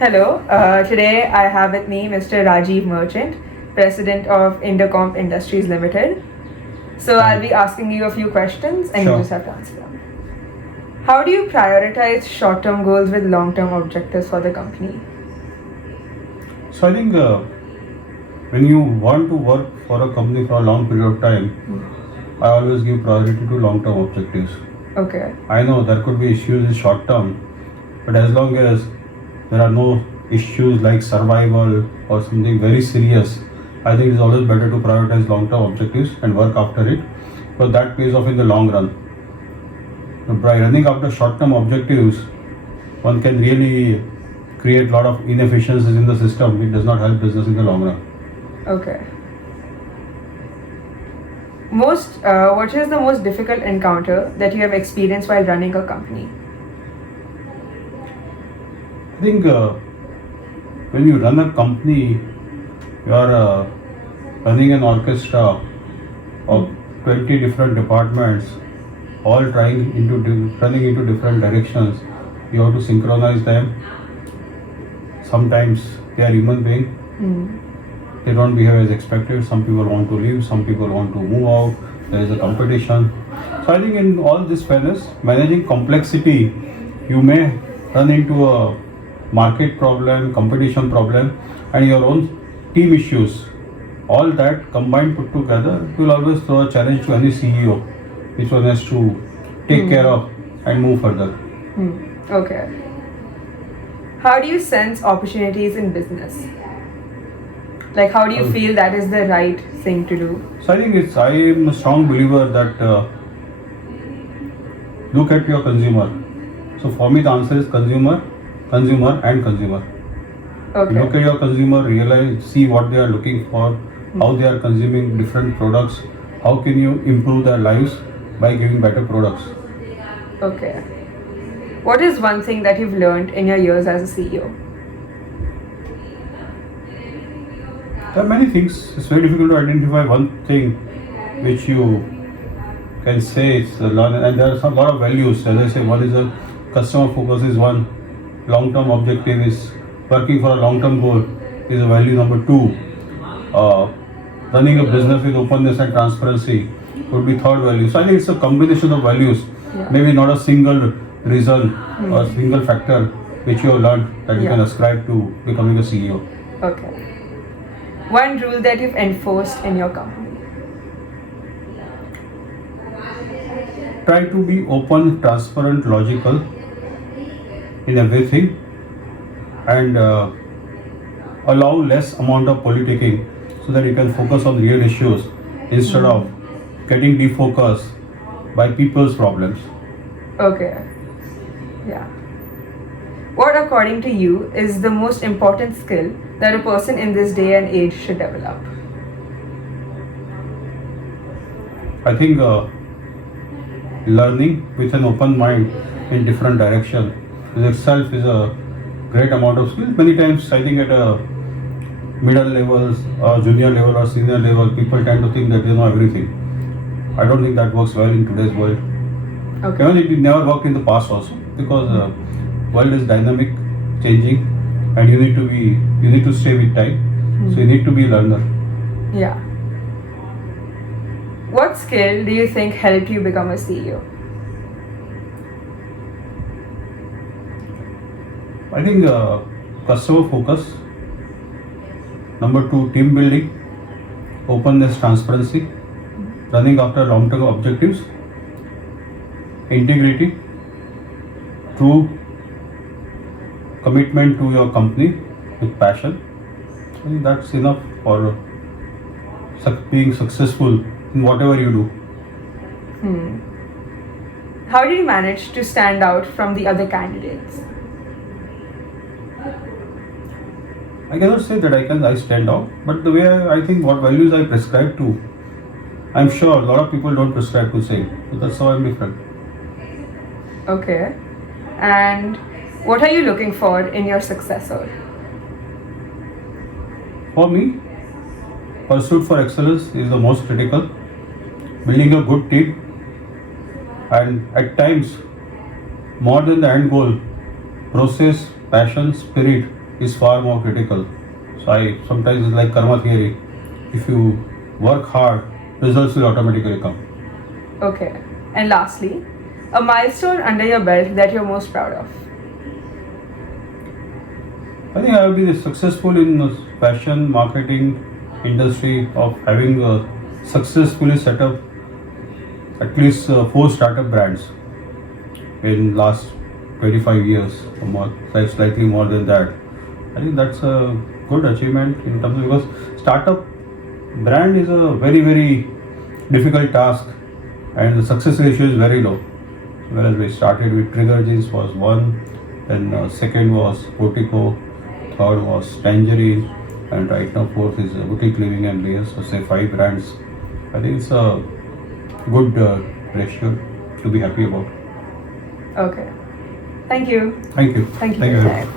Hello, today I have with me Mr. Rajiv Merchant, President of Indo Industries Limited. So I'll be asking you a few questions and you Sure. just have to answer them. How do you prioritize short-term goals with long-term objectives for the company? So I think when you want to work for a company for a long period of time, I always give priority to long-term objectives. Okay. I know there could be issues in short term, but as long as there are no issues like survival or something very serious, I think it's always better to prioritize long-term objectives and work after it, because that pays off in the long run. By running after short-term objectives, one can really create a lot of inefficiencies in the system. It does not help business in the long run. Okay. What is the most difficult encounter that you have experienced while running a company? I think when you run a company, you are running an orchestra of 20 different departments, all running into different directions. You have to synchronize them. Sometimes they are human beings. They don't behave as expected. Some people want to leave, some people want to move out. There is a competition. So I think in all this fairness, managing complexity, you may run into a market problem, competition problem, and your own team issues. All that combined put together will always throw a challenge to any CEO, which one has to take care of and move further. Okay. How do you sense opportunities in business? Like, how do you feel that is the right thing to do? So I am a strong believer that look at your consumer. So for me the answer is consumer, and consumer. Okay. Look at your consumer, realize, see what they are looking for, how they are consuming different products, how can you improve their lives by giving better products. Okay. What is one thing that you've learned in your years as a CEO? There are many things. It's very difficult to identify one thing which you can say it's a lot, and there are a lot of values. As I say, one is a customer focus is one, long-term objective is working for a long-term goal is a value number two. Running a business with openness and transparency would be third value. So I think it's a combination of values, maybe not a single reason or a single factor which you have learned that you can ascribe to becoming a CEO. Okay. One rule that you've enforced in your company? Try to be open, transparent, logical in everything, and allow less amount of politicking so that you can focus on real issues instead of getting defocused by people's problems. Okay. Yeah. What, according to you, is the most important skill that a person in this day and age should develop? I think learning with an open mind in different direction itself is a great amount of skill. Many times I think at a middle levels or junior level or senior level, people tend to think that they know everything. I don't think that works well in today's world. Okay. Even it never worked in the past also, because the world is dynamic, changing, and you need to stay with time. So you need to be a learner. Yeah. What skill do you think helped you become a CEO? I think customer focus. Number two, team building, openness, transparency, running after long-term objectives, integrity, true commitment to your company with passion. I think that's enough for being successful in whatever you do. How did you manage to stand out from the other candidates? I cannot say that I stand out, but the way I think what values I prescribe to, I'm sure a lot of people don't prescribe to same. So that's how I'm different. Okay. And what are you looking for in your successor? For me, pursuit for excellence is the most critical. Building a good team, and at times, more than the end goal, process, passion, spirit is far more critical. So I sometimes it's like karma theory. If you work hard, results will automatically come. Okay. And lastly, a milestone under your belt that you're most proud of. I think I have been successful in the fashion marketing industry of having successfully set up at least 4 startup brands in last 25 years or more, slightly more than that. I think that's a good achievement in terms of, because startup brand is a very difficult task and the success ratio is very low. Whereas we started with Trigger Jeans was one, then second was Portico, third was Tangerine, and right now fourth is Boutique Living and Layers. So say 5 brands. I think it's a good ratio to be happy about. Okay. Thank you. Thank you. Thank you for your time.